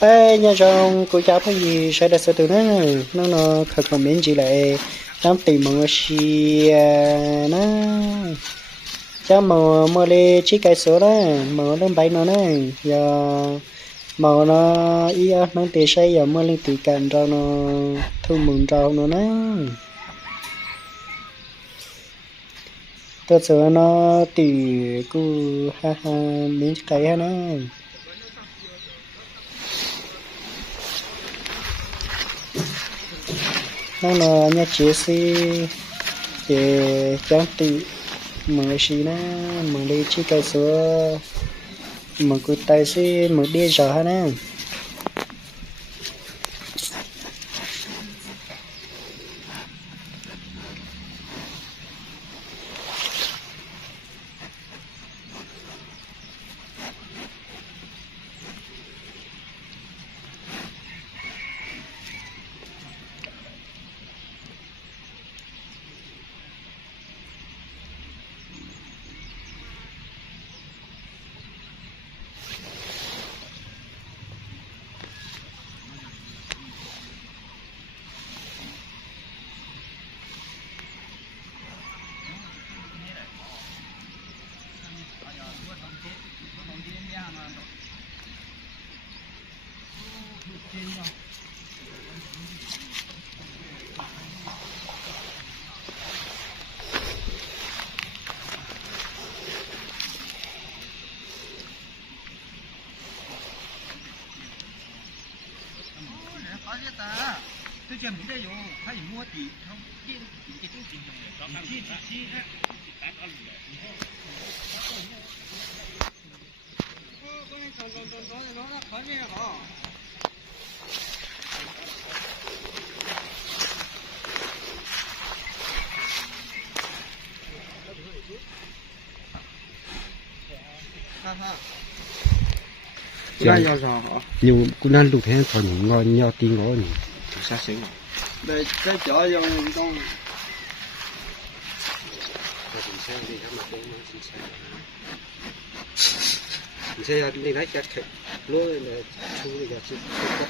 ê nhà trong cô cháu thấy gì sẽ đặt sự từ nó khởi khởi miễn chỉ lại dám tìm một xì nó cho mờ đi chỉ cái số đó mờ lên bay nó này giờ mờ nó ý nó tì say giờ mưa lên tì cạn rồi nó thu mừng rồi nó nè thật sự nó tì cu ha ha miễn cái ha nè nó là nhà chị si chị chẳng tì mở xí nè mở đi chỉ cái số mở cụ tay xí mở đi giờ ha nè最近没得用，他一摸地，他点这种地方，几，打打绿的。我你装，环境也好。哈哈。那要啥好？nhiều cũng đang lục thế còn ngon nhau tí ngó nhỉ啥行？来，再加上一种。你现在你来家看，罗那出那个是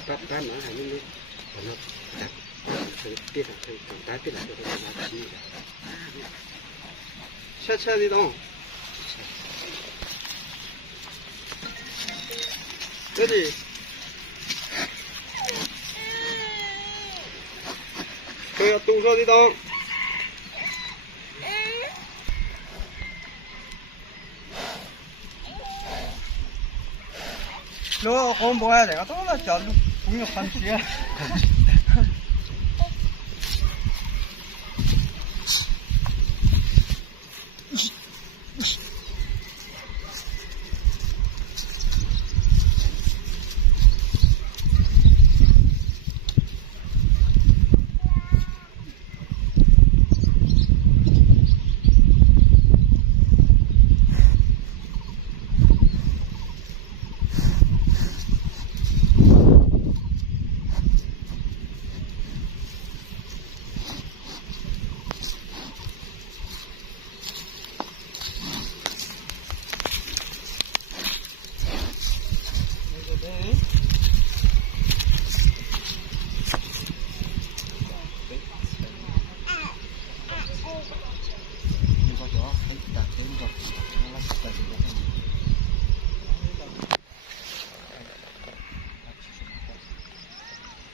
把门还没有，把那打，别上可以打别上就拿起。切的动。这里。都要动手的动。那红包呀，这个都是叫不用换钱。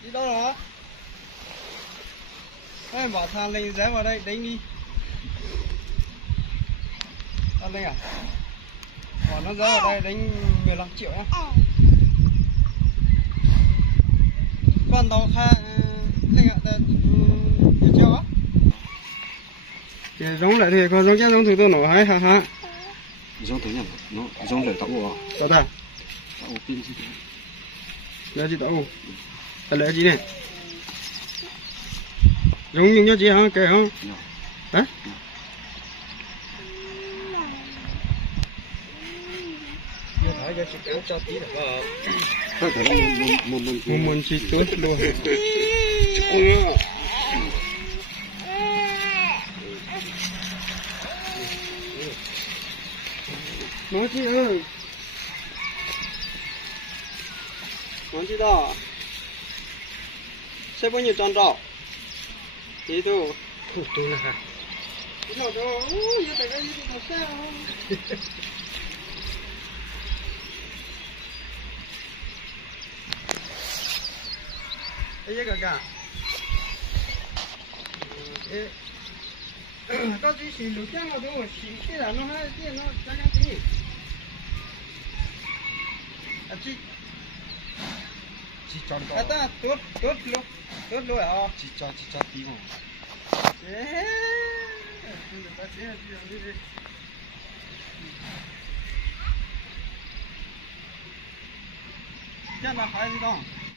Đi đâu rồi? Em bảo thằng Linh rẽ vào đây đánh đi. Thằng Linh à? Bảo nó rẽ vào đây đánh 15 triệu nhá. Con tàu khai Linh ạ, được chưa á? Thì giống lại thì có giống cái giống thứ tôi nổ hay hả hả? giống thế nhỉ nó giống lời tao của Có ta? tao pin gì thế Lấy gì tao? Ta lấy gì này? Giống như chị hả? Kệ không? Hả? Phải cho chị kéo cho tí được không? Muốn chị tốt luôn. Nói chị ơi. 我知道，谁帮你张照？地图， tu là ha 地图，哦，有这个地图好像哦。哎，这个干？到底是路线了都是然后还电脑加加机，机。 chỉ cho nó Kata tốt luôn à? chỉ cho tí mà Cái nào phải gì đâu?